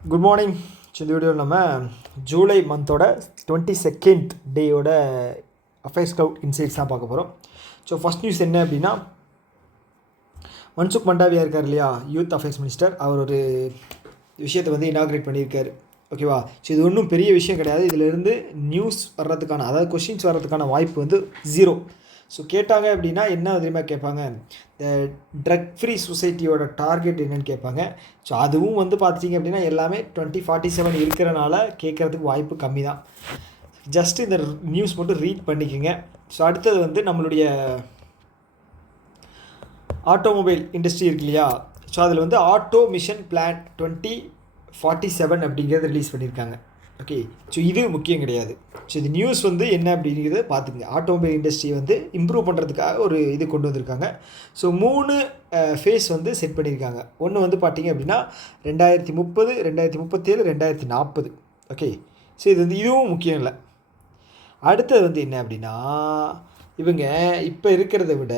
Good morning. இந்த வீடியோவில் நம்ம ஜூலை மந்தோட 22nd டேயோட அஃபேர்ஸ் க்ளவுட் இன்சைட்ஸ் தான் பார்க்க போகிறோம். ஸோ ஃபஸ்ட் நியூஸ் என்ன அப்படின்னா, மன்சுக் மண்டாவியா இருக்கார் இல்லையா, யூத் அஃபேர்ஸ் மினிஸ்டர், அவர் ஒரு விஷயத்தை வந்து இனாக்ரேட் பண்ணியிருக்காரு. ஓகேவா? ஸோ இது ஒன்றும் பெரிய விஷயம் கிடையாது. இதிலிருந்து நியூஸ் வர்றதுக்கான, அதாவது கொஷின்ஸ் வர்றதுக்கான வாய்ப்பு வந்து 0. ஸோ கேட்டாங்க அப்படின்னா என்ன தெரியுமா கேட்பாங்க, இந்த ட்ரக் ஃப்ரீ சொசைட்டியோட டார்கெட் என்னன்னு கேட்பாங்க. ஸோ அதுவும் வந்து பார்த்துட்டிங்க அப்படின்னா எல்லாமே 2047 இருக்கிறனால கேட்குறதுக்கு வாய்ப்பு கம்மி தான். ஜஸ்ட் இந்த நியூஸ் மட்டும் ரீட் பண்ணிக்கோங்க. ஸோ அடுத்தது வந்து நம்மளுடைய ஆட்டோமொபைல் இண்டஸ்ட்ரி இருக்கு இல்லையா, ஸோ அதில் வந்து ஆட்டோ மிஷன் பிளான் 2047 அப்படிங்கிறத ரிலீஸ் பண்ணியிருக்காங்க. ஓகே, ஸோ இது முக்கியம் கிடையாது. ஸோ இது நியூஸ் வந்து என்ன அப்படிங்கிறத பார்த்துக்குங்க. ஆட்டோமொபைல் இண்டஸ்ட்ரியை வந்து இம்ப்ரூவ் பண்ணுறதுக்காக ஒரு இது கொண்டு வந்திருக்காங்க. ஸோ 3 ஃபேஸ் வந்து செட் பண்ணியிருக்காங்க. ஒன்று வந்து பார்த்திங்க அப்படின்னா 2030, 2037, 2040. ஓகே, ஸோ இது வந்து இதுவும் முக்கியம் இல்லை. அடுத்தது வந்து என்ன அப்படின்னா, இவங்க இப்போ இருக்கிறத விட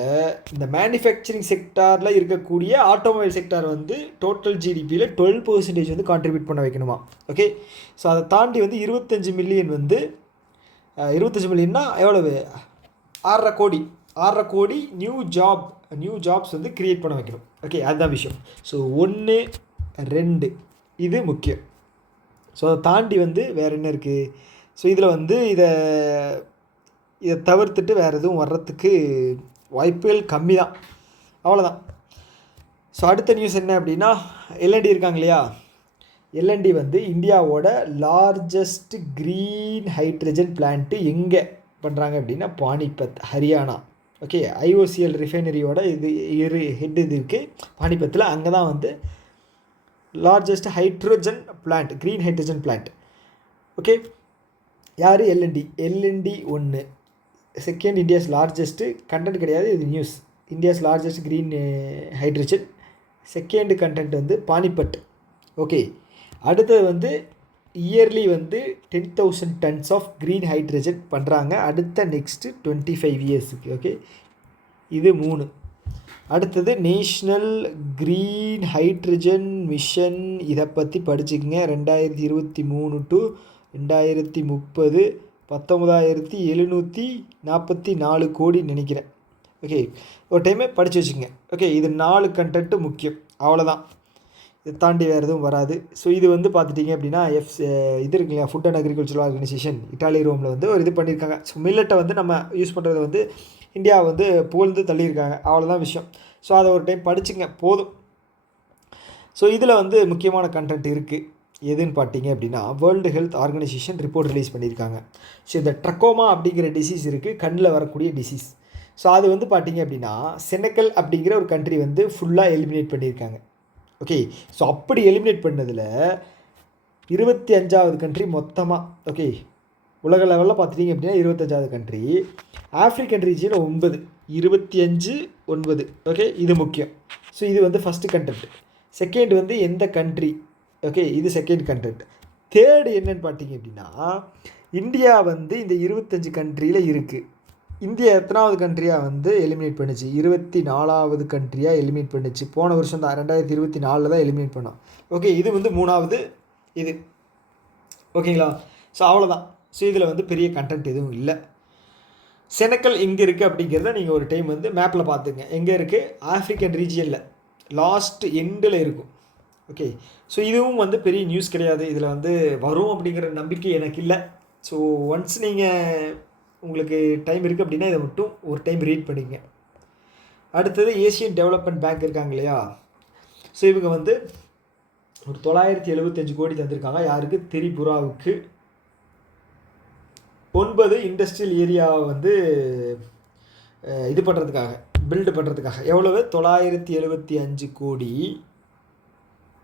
இந்த மேனுஃபேக்சரிங் செக்டாரில் இருக்கக்கூடிய ஆட்டோமொபைல் செக்டார் வந்து டோட்டல் ஜிடிபியில் 12% வந்து கான்ட்ரிபியூட் பண்ண வைக்கணுமா. ஓகே, ஸோ அதை தாண்டி வந்து 25 மில்லியன் வந்து 25 மில்லியன்னா எவ்வளவு, 6.5 கோடி நியூ ஜாப்ஸ் வந்து க்ரியேட் பண்ண வைக்கணும். ஓகே, அதுதான் விஷயம். ஸோ 1, 2 இது முக்கியம். ஸோ அதை தாண்டி வந்து வேறு என்ன இருக்குது, ஸோ இதில் வந்து இதை தவிர்த்துட்டு வேறு எதுவும் வர்றதுக்கு வாய்ப்புகள் கம்மி தான். அவ்வளோதான். ஸோ அடுத்த நியூஸ் என்ன அப்படின்னா, எல்என்டி இருக்காங்க இல்லையா, எல்என்டி வந்து இந்தியாவோட லார்ஜஸ்ட் க்ரீன் ஹைட்ரஜன் பிளான்ட்டு எங்கே பண்ணுறாங்க அப்படின்னா பானிபத், ஹரியானா. ஓகே, ஐஓசிஎல் ரிஃபைனரியோட ஹெட் இது இருக்குது பானிபத்தில். அங்கே தான் வந்து largest hydrogen plant, green hydrogen plant. Okay, யார், L and T 1. Second India's largest, content கிடையாது இது news, India's largest green hydrogen. Second content வந்து பானிபட். ஓகே, அடுத்தது வந்து இயர்லி வந்து 10,000 டன்ஸ் ஆஃப் க்ரீன் ஹைட்ரஜன் பண்ணுறாங்க அடுத்த நெக்ஸ்ட்டு 25 இயர்ஸுக்கு. ஓகே, இது 3. அடுத்தது நேஷ்னல் க்ரீன் ஹைட்ரஜன் மிஷன், இதை பற்றி படிச்சுக்கங்க. 2023 to 2030 19,744 கோடி நினைக்கிறேன். ஓகே, ஒரு டைமே படித்து வச்சுக்கோங்க. ஓகே, இது 4 கண்டென்ட்டு முக்கியம். அவ்வளோதான், இதை தாண்டி வேறு எதுவும் வராது. ஸோ இது வந்து பார்த்துட்டிங்க அப்படின்னா இது இருக்கு இல்லையா, food and agricultural organisation Italy ரோமில் வந்து ஒரு இது பண்ணியிருக்காங்க. ஸோ மில்லட்டை வந்து நம்ம யூஸ் பண்ணுறது வந்து இந்தியா வந்து புகழ்ந்து தள்ளியிருக்காங்க. அவ்வளோதான் விஷயம். ஸோ அதை ஒரு டைம் படிச்சுங்க போதும். ஸோ இதில் வந்து முக்கியமான கண்டென்ட் இருக்குது. எதுன்னு பார்த்தீங்க அப்படின்னா, world health organisation report release பண்ணியிருக்காங்க. ஸோ இந்த ட்ரக்கோமா அப்படிங்கிற டிசீஸ் இருக்குது, கண்ணில் வரக்கூடிய டிசீஸ். ஸோ அது வந்து பார்த்திங்க அப்படின்னா செனக்கல் அப்படிங்கிற ஒரு கண்ட்ரி வந்து ஃபுல்லாக எலிமினேட் பண்ணியிருக்காங்க. ஓகே, ஸோ அப்படி எலிமினேட் பண்ணதில் 25வது கண்ட்ரி மொத்தமாக. ஓகே, உலக லெவலில் பார்த்துட்டிங்க அப்படின்னா 25வது கண்ட்ரி. African region 9, 25, 9. ஓகே, இது முக்கியம். ஸோ இது வந்து ஃபஸ்ட்டு கண்டென்ட். செகண்ட் வந்து எந்த கண்ட்ரி. ஓகே, இது செகண்ட் கண்டென்ட். தேர்டு என்னன்னு பார்த்தீங்க அப்படின்னா, இந்தியா வந்து இந்த 25 கண்ட்ரியில் இருக்குது. இந்தியா எத்தனாவது கண்ட்ரியாக வந்து எலிமினேட் பண்ணிச்சு, 24வது கண்ட்ரியாக எலிமினேட் பண்ணிச்சு. போன வருஷம் தான் 2024 தான் எலிமினேட் பண்ணோம். ஓகே, இது வந்து 3வது இது. ஓகேங்களா? ஸோ அவ்வளோதான். ஸோ இதில் வந்து பெரிய கண்டென்ட் எதுவும் இல்லை. செனக்கல் எங்கே இருக்குது அப்படிங்கிறத நீங்கள் ஒரு டைம் வந்து மேப்பில் பார்த்துங்க. எங்கே இருக்குது, ஆஃப்ரிக்கன் ரீஜியனில் லாஸ்ட் எண்டில் இருக்கும். ஓகே, ஸோ இதுவும் வந்து பெரிய நியூஸ் கிடையாது. இதில் வந்து வரும் அப்படிங்கிற நம்பிக்கை எனக்கு இல்லை. ஸோ ஒன்ஸ் நீங்கள் உங்களுக்கு டைம் இருக்குது அப்படின்னா இதை மட்டும் ஒரு டைம் ரீட் பண்ணிங்க. அடுத்தது ஏசியன் டெவலப்மெண்ட் பேங்க் இருக்காங்க இல்லையா, ஸோ இவங்க வந்து ஒரு 975 கோடி தந்திருக்காங்க. யாருக்கு, திரிபுராவுக்கு. 9 இண்டஸ்ட்ரியல் ஏரியாவை வந்து இது பண்ணுறதுக்காக, பில்டு பண்ணுறதுக்காக. எவ்வளவு, 975 கோடி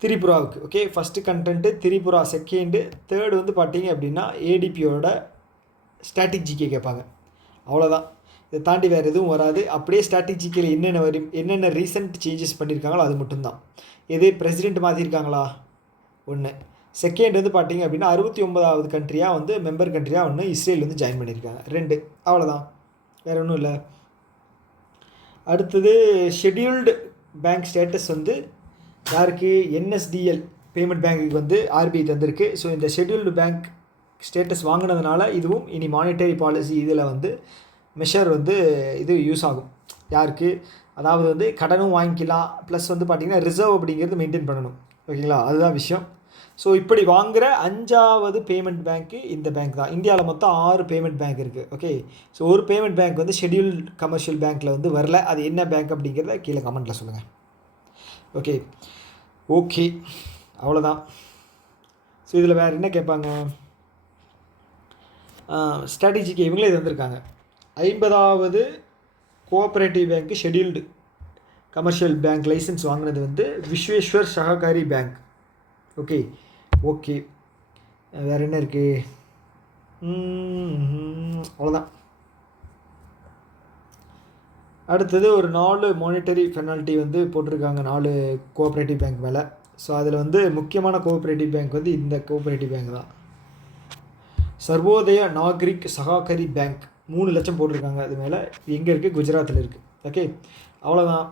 திரிபுராவுக்கு. Okay, first content Tripura. Second, third வந்து பார்த்தீங்க அப்படின்னா ஏடிபியோட ஸ்ட்ராட்டஜிக்கே கேட்பாங்க. அவ்வளோதான், இதை தாண்டி வேறு எதுவும் வராது. அப்படியே ஸ்ட்ராட்டஜிக்கில் என்னென்ன ரீசெண்ட் சேஞ்சஸ் பண்ணியிருக்காங்களோ அது மட்டும்தான். எது, பிரசிடெண்ட் மாற்றிருக்காங்களா, ஒன்று. செகண்ட் வந்து பார்த்தீங்க அப்படின்னா 69வது கண்ட்ரியாக வந்து மெம்பர் கண்ட்ரியாக ஒன்று இஸ்ரேல் வந்து ஜாயின் பண்ணியிருக்காங்க. 2, அவ்வளோதான், வேறு ஒன்றும் இல்லை. அடுத்தது ஷெட்யூல்டு பேங்க் ஸ்டேட்டஸ் வந்து யாருக்கு, என்எஸ்டிஎல் பேமெண்ட் பேங்க்குக்கு வந்து ஆர்பிஐ தந்திருக்கு. ஸோ இந்த ஷெட்யூல்டு பேங்க் ஸ்டேட்டஸ் வாங்கினதுனால இதுவும் இனி மானிட்டரி பாலிசி இதில் வந்து மெஷர் வந்து இது யூஸ் ஆகும். யாருக்கு? அதாவது வந்து கடனும் வாங்கிக்கலாம், ப்ளஸ் வந்து பார்த்திங்கன்னா ரிசர்வ் அப்படிங்கிறது மெயின்டைன் பண்ணணும். ஓகேங்களா? அதுதான் விஷயம். ஸோ இப்படி வாங்குகிற 5வது பேமெண்ட் பேங்க்கு இந்த பேங்க் தான். இந்தியாவில் மொத்தம் 6 பேமெண்ட் பேங்க் இருக்குது. ஓகே, ஸோ ஒரு பேமெண்ட் பேங்க் வந்து ஷெட்யூல்டு கமர்ஷியல் பேங்க்கில் வந்து வரல. அது என்ன பேங்க் அப்படிங்கிறத கீழே கமெண்ட்டில் சொல்லுங்கள். ஓகே ஓகே அவ்வளோதான். ஸோ இதில் வேறு என்ன கேட்பாங்க? ஸ்ட்ராட்டஜிக்கு இவங்களே இது வந்திருக்காங்க. 50வது கோஆப்ரேட்டிவ் பேங்க்கு ஷெட்யூல்டு கமர்ஷியல் பேங்க் லைசன்ஸ் வாங்கினது வந்து விஸ்வேஸ்வர் சஹகாரி பேங்க். ஓகே ஓகே வேறு என்ன இருக்குது? அவ்வளோதான். அடுத்தது ஒரு 4 மானிட்டரி பெனால்ட்டி வந்து போட்டிருக்காங்க 4 கோஆப்ரேட்டிவ் பேங்க் மேலே. ஸோ அதில் வந்து முக்கியமான கோஆப்ரேட்டிவ் பேங்க் வந்து இந்த கோஆப்ரேட்டிவ் பேங்க் தான். சர்வோதய நாகரிக் சஹாகரி பேங்க் 3 லட்சம் போட்டிருக்காங்க. அது மேலே எங்கே இருக்குது? குஜராத்தில் இருக்குது. ஓகே அவ்வளோதான்.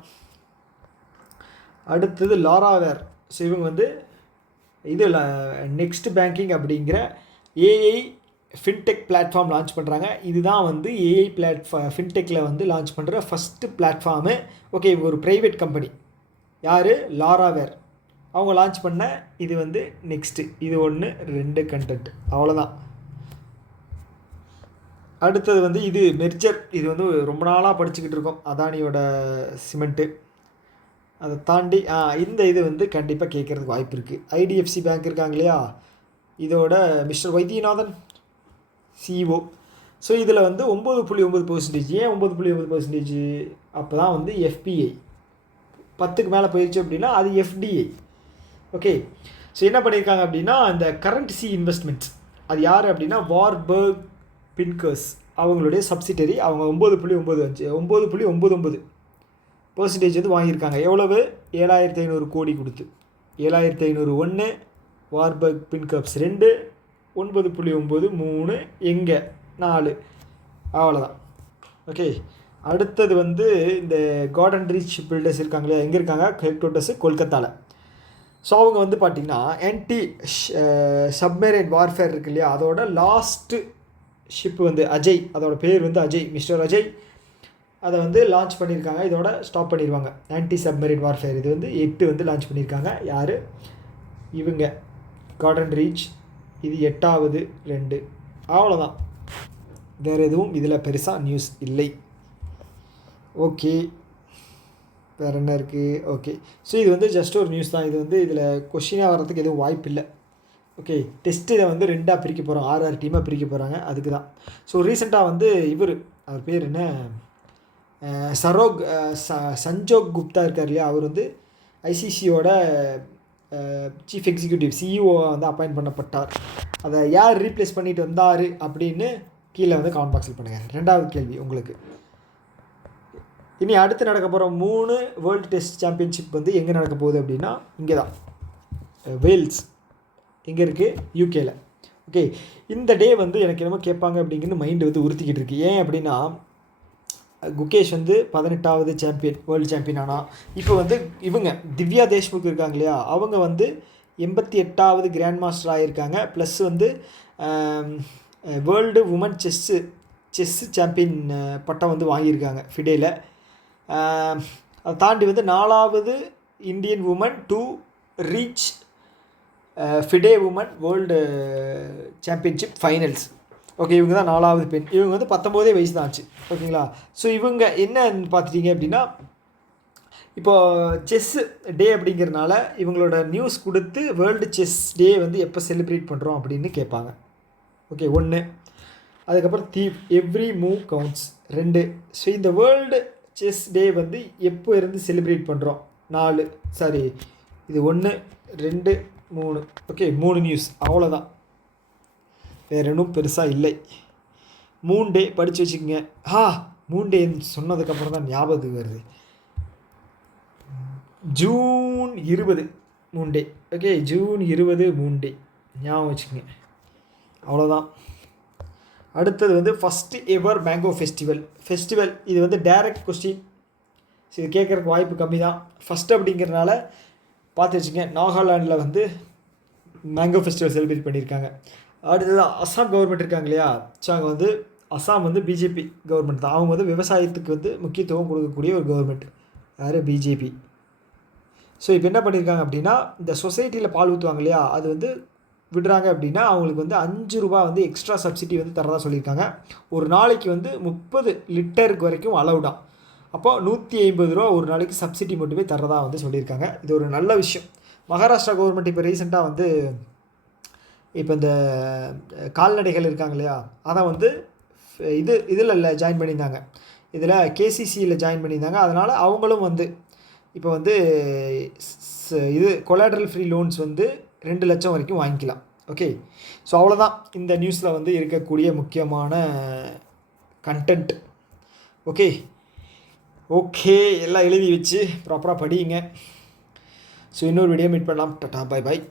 அடுத்தது லாராவேர். ஸோ இவங்க வந்து இது நெக்ஸ்ட் பேங்கிங் அப்படிங்கிற ஏஐ ஃபின்டெக் பிளாட்ஃபார்ம் லான்ச் பண்ணுறாங்க. இதுதான் வந்து ஏஐ ஃபின்டெக்கில் வந்து லான்ச் பண்ணுற ஃபஸ்ட்டு பிளாட்ஃபார்மு. ஓகே, இவங்க ஒரு ப்ரைவேட் கம்பெனி. யார்? லாராவேர். அவங்க லான்ச் பண்ண இது வந்து நெக்ஸ்ட்டு. இது 1 2 கண்டென்ட். அவ்வளோதான். அடுத்தது வந்து இது மெர்ஜர். இது வந்து ரொம்ப நாளாக படிச்சுக்கிட்டு இருக்கோம், அதானியோட சிமெண்ட்டு. அதை தாண்டி இந்த இது வந்து கண்டிப்பாக கேட்குறதுக்கு வாய்ப்பு இருக்குது. ஐடிஎஃப்சி பேங்க் இருக்காங்க இல்லையா, இதோட மிஸ்டர் வைத்தியநாதன் சிஇஓ. ஸோ இதில் வந்து 9.9%. ஏன் 9.9%? அப்போ தான் வந்து எஃபிஐ 10க்கு மேலே போயிடுச்சு அப்படின்னா அது எஃப்டிஐ. ஓகே, ஸோ என்ன பண்ணியிருக்காங்க அப்படின்னா இந்த கரன்சி இன்வெஸ்ட்மெண்ட்ஸ், அது யார் அப்படின்னா வார்பர்க் பின்கர்ஸ் அவங்களுடைய சப்சிடரி. அவங்க 9.99% வந்து வாங்கியிருக்காங்க. எவ்வளவு? 7500 கோடி கொடுத்து. 7500 1, வார்பர்க் பின்கர்ஸ் 2, 9.93 எங்கே 4. அவ்வளோதான். ஓகே, அடுத்தது வந்து இந்த கார்டன் ரீச் பில்டர்ஸ் இருக்காங்க இல்லையா, எங்கே இருக்காங்க? ஹெட்குவார்ட்டர்ஸு கொல்கத்தாவில். ஸோ அவங்க வந்து பார்த்திங்கன்னா ஆன்டி சப்மெரைன் வார்ஃபேர் இருக்கு இல்லையா, அதோட லாஸ்ட்டு ஷிப் வந்து அஜய், அதோட பேர் வந்து அஜய், மிஸ்டர் அஜய். அதை வந்து லான்ச் பண்ணியிருக்காங்க. இதோட ஸ்டாப் பண்ணிடுவாங்க. ஆன்டி சப்மெரைன் வார்ஃபேர் இது வந்து 8 வந்து லான்ச் பண்ணியிருக்காங்க. யார்? இவங்க கார்டன் ரீச். இது 8வது 2. அவ்வளோதான். வேறு எதுவும் இதில் பெருசாக நியூஸ் இல்லை. ஓகே, வேறு என்ன இருக்குது? ஓகே, ஸோ இது வந்து ஜஸ்ட் ஒரு நியூஸ் தான். இது வந்து இதில் கொஷினாக வர்றதுக்கு எதுவும் வாய்ப்பு இல்லை. ஓகே, டெஸ்ட்டு இதை வந்து 2ஆக பிரிக்க போகிறோம், 6 டீமாக பிரிக்க போகிறாங்க. அதுக்கு தான். ஸோ ரீசெண்டாக வந்து அவர் பேர் என்ன, சஞ்சோக் குப்தா இருக்கார் இல்லையா, அவர் வந்து ஐசிசியோட சீஃப் எக்ஸிக்யூட்டிவ் சிஇஓ வந்து அப்பாயின்ட் பண்ணப்பட்டார். அதை யார் ரீப்ளேஸ் பண்ணிட்டு வந்தார் அப்படின்னு கீழே வந்து கமெண்ட் பாக்ஸில் பண்ணுங்கள். 2வது கேள்வி உங்களுக்கு. இனி அடுத்து நடக்க போகிற 3 வேர்ல்டு டெஸ்ட் சாம்பியன்ஷிப் வந்து எங்கே நடக்க போகுது அப்படின்னா இங்கே தான், வேல்ஸ். எங்கே இருக்குது? யூகேல. ஓகே, இந்த டே வந்து எனக்கு என்னமோ கேட்பாங்க அப்படிங்கிறது மைண்டு வந்து உறுத்திக்கிட்டு இருக்குது. ஏன் அப்படின்னா குகேஷ் வந்து 18வது சாம்பியன், வேர்ல்டு சாம்பியன். ஆனால் இப்போ வந்து இவங்க திவ்யா தேஷ்முக் இருக்காங்க இல்லையா, அவங்க வந்து 88வது கிராண்ட் மாஸ்டர் ஆகியிருக்காங்க. ப்ளஸ் வந்து வேர்ல்டு உமன் செஸ்ஸு சாம்பியன் பட்டம் வந்து வாங்கியிருக்காங்க ஃபிடேல. அதை தாண்டி வந்து 4வது Indian woman to reach FIDE woman world championship finals. Okay, இவங்க தான் 4வது பெண். இவங்க வந்து 19 வயசு தான் ஆச்சு. ஓகேங்களா? ஸோ இவங்க என்னன்னு பார்த்துட்டிங்க அப்படின்னா இப்போது செஸ்ஸு டே அப்படிங்கிறனால இவங்களோட நியூஸ் கொடுத்து வேர்ல்டு செஸ் டே வந்து எப்போ செலிப்ரேட் பண்ணுறோம் அப்படின்னு கேட்பாங்க. ஓகே, 1. அதுக்கப்புறம் எவ்ரி மூவ் கவுண்ட்ஸ் 2. ஸோ இந்த வேர்ல்டு செஸ் டே வந்து எப்போ இருந்து செலிப்ரேட் பண்ணுறோம் 4. சாரி, இது 1 2 3. Okay, 3 news. அவ்வளோதான், வேறு இன்னும் பெருசாக இல்லை. 3 டே படித்து வச்சுக்கோங்க. 3 டே சொன்னதுக்கப்புறம் தான் ஞாபகத்துக்கு வருது. ஜூன் 20 3 டே. ஓகே, ஜூன் 20 3 டே ஞாபகம் வச்சுக்கோங்க. அவ்வளோதான். அடுத்தது வந்து ஃபஸ்ட்டு எவர் மேங்கோ ஃபெஸ்டிவல். இது வந்து டைரக்ட் கொஸ்டின். இது கேட்குறதுக்கு வாய்ப்பு கம்மி தான். ஃபஸ்ட்டு அப்படிங்கிறனால பார்த்து வச்சுங்க. நாகாலாண்டில் வந்து மேங்கோ ஃபெஸ்டிவல் செலிப்ரேட் பண்ணியிருக்காங்க. அடுத்தது அஸ்ஸாம் கவர்மெண்ட் இருக்காங்க இல்லையா, ஸோ அங்கே வந்து அஸ்ஸாம் வந்து பிஜேபி கவர்மெண்ட் தான். அவங்க வந்து விவசாயத்துக்கு வந்து முக்கியத்துவம் கொடுக்கக்கூடிய ஒரு கவர்மெண்ட், யார், பிஜேபி. ஸோ இப்போ என்ன பண்ணியிருக்காங்க அப்படின்னா, இந்த சொசைட்டியில் பால் ஊற்றுவாங்க இல்லையா, அது வந்து விடுறாங்க அப்படின்னா அவங்களுக்கு வந்து 5 ரூபா வந்து எக்ஸ்ட்ரா சப்சிடி வந்து தரதா சொல்லியிருக்காங்க. ஒரு நாளைக்கு வந்து 30 லிட்டருக்கு வரைக்கும் அலவுடாம். அப்போ 150 ரூபா ஒரு நாளைக்கு சப்சிடி மட்டுமே தரதா வந்து சொல்லியிருக்காங்க. இது ஒரு நல்ல விஷயம். மகாராஷ்டிரா கவர்மெண்ட் இப்போ ரீசெண்டாக வந்து இப்போ இந்த கால்நடைகள் இருக்காங்க இல்லையா, அதை வந்து இதில் ஜாயின் பண்ணியிருந்தாங்க, இதில் கேசிசியில் ஜாயின் பண்ணியிருந்தாங்க. அதனால் அவங்களும் வந்து இப்போ வந்து இது கொலாட்ரல் ஃப்ரீ லோன்ஸ் வந்து 2 லட்சம் வரைக்கும் வாங்கிக்கலாம். ஓகே, ஸோ அவ்வளோதான் இந்த நியூஸில் வந்து இருக்கக்கூடிய முக்கியமான கண்டென்ட். ஓகே ஓகே எல்லாம் எழுதி வச்சு ப்ராப்பராக படியுங்க. ஸோ இன்னொரு வீடியோ மீட் பண்ணலாம். Tata, bye bye.